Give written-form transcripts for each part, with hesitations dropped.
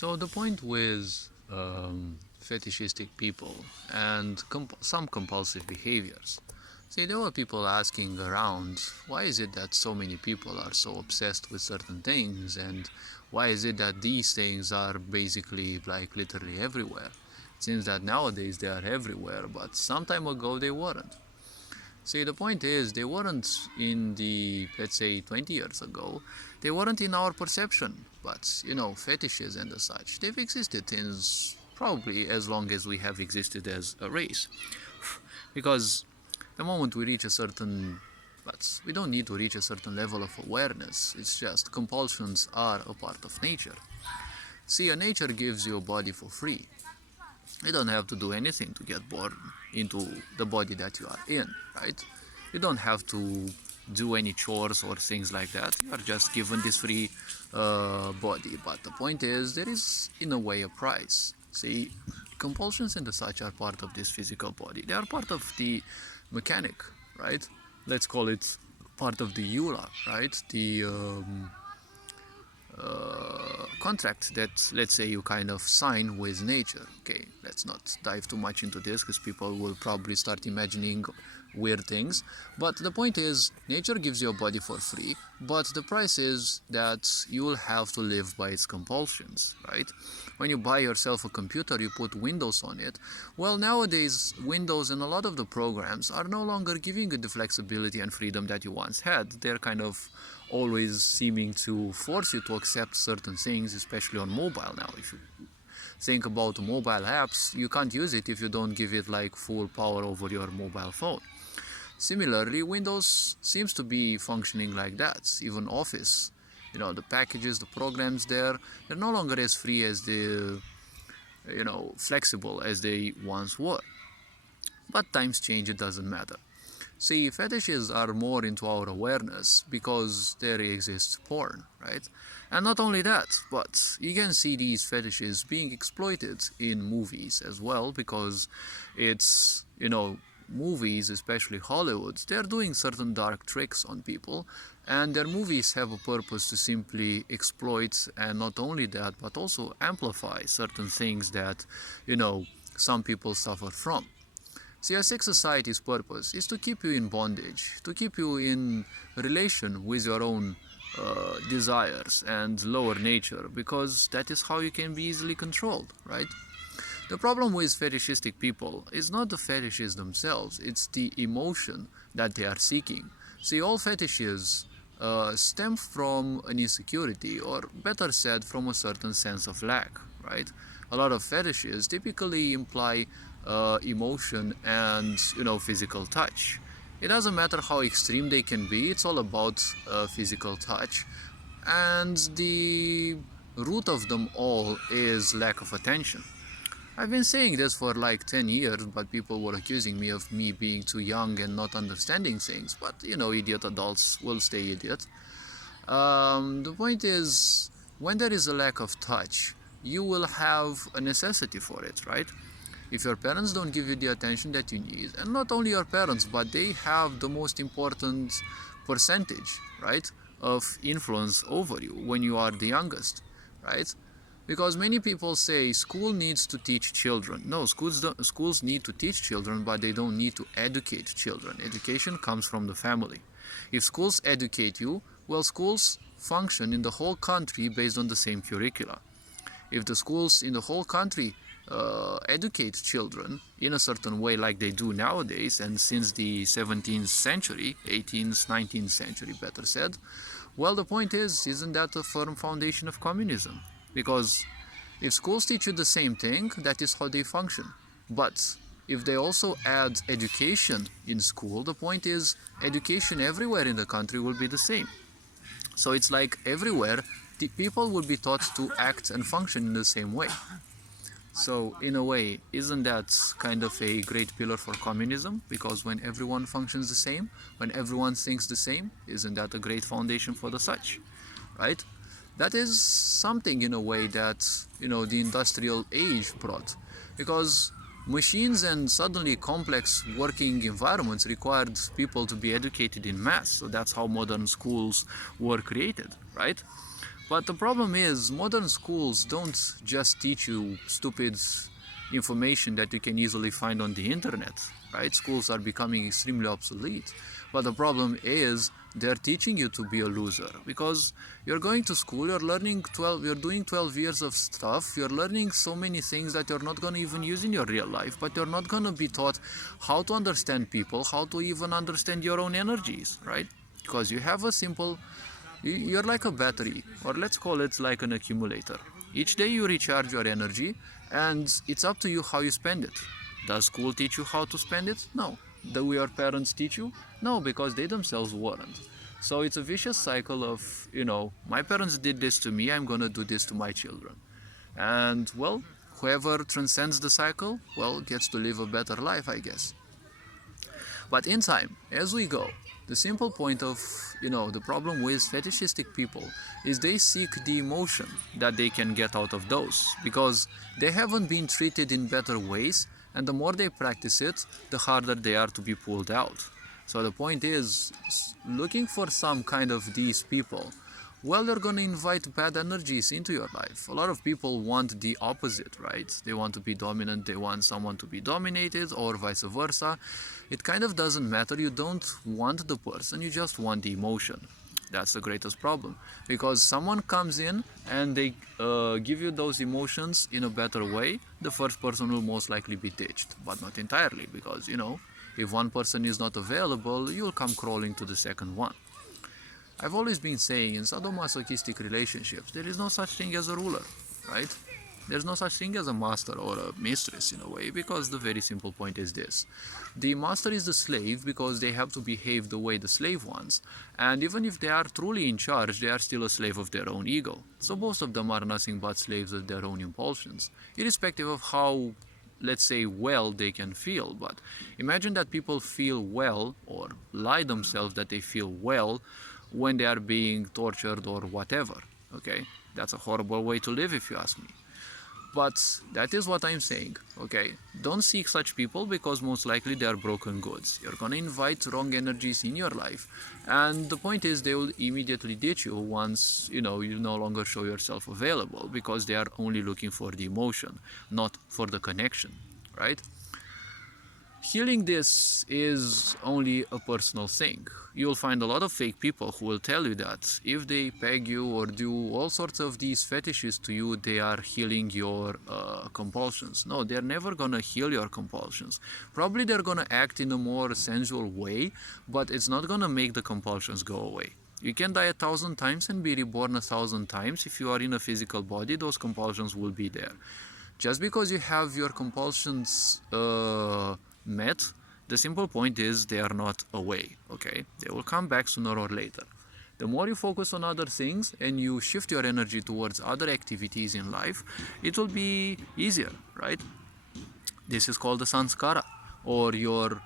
So the point with fetishistic people and some compulsive behaviors. See, there were people asking around, why is it that so many people are so obsessed with certain things, and why is it that these things are basically like literally everywhere? It seems that nowadays they are everywhere, but some time ago they weren't. See, the point is, they weren't in the, let's say, 20 years ago, they weren't in our perception. But, fetishes and the such, they've existed since probably as long as we have existed as a race. Because the moment we reach a certain, but we don't need to reach a certain level of awareness, it's just compulsions are a part of nature. See, nature gives you a body for free. You don't have to do anything to get born into the body that you are in, right? You don't have to do any chores or things like that. You are just given this free body. But the point is, there is in a way a price. See, compulsions and the such are part of this physical body. They are part of the mechanic, right? Let's call it part of the EULA, right? The contract that, let's say, you kind of sign with nature. Okay, let's not dive too much into this because people will probably start imagining weird things, but the point is, nature gives you a body for free, but the price is that you will have to live by its compulsions, right? When you buy yourself a computer, you put Windows on it. Well, nowadays Windows and a lot of the programs are no longer giving you the flexibility and freedom that you once had. They're kind of always seeming to force you to accept certain things, especially on mobile now. If you think about mobile apps, you can't use it if you don't give it like full power over your mobile phone. Similarly, Windows seems to be functioning like that. Even Office, the packages, the programs they're no longer as free as flexible as they once were. But times change, it doesn't matter. See, fetishes are more into our awareness because there exists porn, right? And not only that, but you can see these fetishes being exploited in movies as well, because it's, movies, especially Hollywood, they're doing certain dark tricks on people, and their movies have a purpose to simply exploit, and not only that, but also amplify certain things that, some people suffer from. See, a sex society's purpose is to keep you in bondage, to keep you in relation with your own desires and lower nature, because that is how you can be easily controlled, right? The problem with fetishistic people is not the fetishes themselves, it's the emotion that they are seeking. See, all fetishes stem from an insecurity, or better said, from a certain sense of lack, right? A lot of fetishes typically imply emotion and, physical touch. It doesn't matter how extreme they can be, it's all about physical touch. And the root of them all is lack of attention. I've been saying this for like 10 years, but people were accusing me of me being too young and not understanding things. But, idiot adults will stay idiot. The point is, when there is a lack of touch, you will have a necessity for it, right? If your parents don't give you the attention that you need, and not only your parents, but they have the most important percentage, right, of influence over you when you are the youngest, right? Because many people say school needs to teach children. No, schools need to teach children, but they don't need to educate children. Education comes from the family. If schools educate you, well, schools function in the whole country based on the same curricula. If the schools in the whole country educate children in a certain way like they do nowadays, and since the 17th century, 18th, 19th century better said, well, the point is, isn't that a firm foundation of communism? Because if schools teach you the same thing, that is how they function. But if they also add education in school, the point is, education everywhere in the country will be the same. So it's like everywhere, the people will be taught to act and function in the same way. So in a way, isn't that kind of a great pillar for communism? Because when everyone functions the same, when everyone thinks the same, isn't that a great foundation for the such, right? That is something in a way that, the industrial age brought. Because machines and suddenly complex working environments required people to be educated in mass. So that's how modern schools were created, right? But the problem is, modern schools don't just teach you stupid information that you can easily find on the internet, right? Schools are becoming extremely obsolete. But the problem is, they're teaching you to be a loser, because you're going to school, you're doing 12 years of stuff, you're learning so many things that you're not going to even use in your real life, but you're not going to be taught how to understand people, how to even understand your own energies, right? Because you have a simple, you're like a battery, or let's call it like an accumulator. Each day you recharge your energy, and it's up to you how you spend it. Does school teach you how to spend it? No. Do your parents teach you? No, because they themselves weren't. So it's a vicious cycle of, my parents did this to me, I'm gonna do this to my children. And, well, whoever transcends the cycle, well, gets to live a better life, I guess. But in time, as we go, the simple point of, the problem with fetishistic people is they seek the emotion that they can get out of those, because they haven't been treated in better ways, and the more they practice it, the harder they are to be pulled out. So the point is, looking for some kind of these people, well, they're going to invite bad energies into your life. A lot of people want the opposite, right? They want to be dominant, they want someone to be dominated, or vice versa. It kind of doesn't matter. You don't want the person, you just want the emotion. That's the greatest problem, because someone comes in and they give you those emotions in a better way. The first person will most likely be ditched, but not entirely, because, if one person is not available, you'll come crawling to the second one. I've always been saying, in sadomasochistic relationships, there is no such thing as a ruler, right? There's no such thing as a master or a mistress in a way, because the very simple point is this. The master is the slave because they have to behave the way the slave wants, and even if they are truly in charge, they are still a slave of their own ego. So both of them are nothing but slaves of their own impulsions, irrespective of how, let's say, well they can feel. But imagine that people feel well, or lie themselves that they feel well, when they are being tortured or whatever, okay? That's a horrible way to live, if you ask me. But that is what I'm saying, okay? Don't seek such people, because most likely they are broken goods. You're gonna invite wrong energies in your life, and the point is, they will immediately ditch you once, you no longer show yourself available, because they are only looking for the emotion, not for the connection, right? Healing this is only a personal thing. You'll find a lot of fake people who will tell you that if they peg you or do all sorts of these fetishes to you, they are healing your compulsions. No, they're never gonna heal your compulsions. Probably they're gonna act in a more sensual way, but it's not gonna make the compulsions go away. You can die 1,000 times and be reborn 1,000 times. If you are in a physical body, those compulsions will be there. Just because you have your compulsions met, the simple point is they are not away, okay? They will come back sooner or later. The more you focus on other things and you shift your energy towards other activities in life, it will be easier, right? This is called the sanskara, or your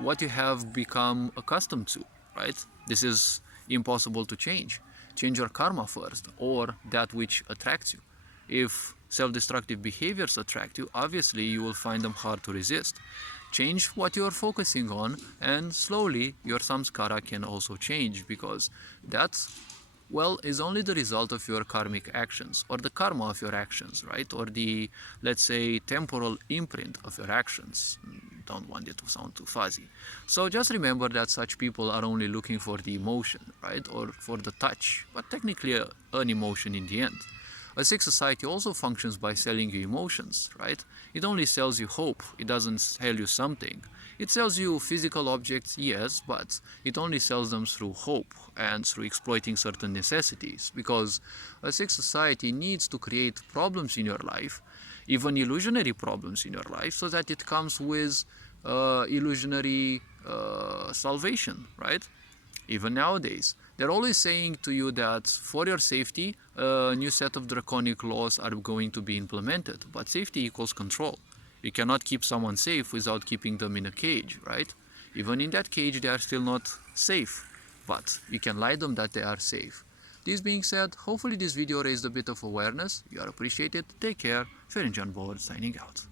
what you have become accustomed to, right? This is impossible to change. Change your karma first, or that which attracts you. If self-destructive behaviors attract you, obviously you will find them hard to resist. Change what you are focusing on, and slowly your samskara can also change, because that, well, is only the result of your karmic actions, or the karma of your actions, right? Or the, let's say, temporal imprint of your actions. Don't want it to sound too fuzzy. So just remember that such people are only looking for the emotion, right? Or for the touch, but technically an emotion in the end. A sick society also functions by selling you emotions, right? It only sells you hope, it doesn't sell you something. It sells you physical objects, yes, but it only sells them through hope and through exploiting certain necessities, because a sick society needs to create problems in your life, even illusionary problems in your life, so that it comes with illusionary salvation, right? Even nowadays, they're always saying to you that for your safety, a new set of draconic laws are going to be implemented. But safety equals control. You cannot keep someone safe without keeping them in a cage, right? Even in that cage, they are still not safe, but you can lie them that they are safe. This being said, hopefully this video raised a bit of awareness. You are appreciated. Take care. Ferenc John Board signing out.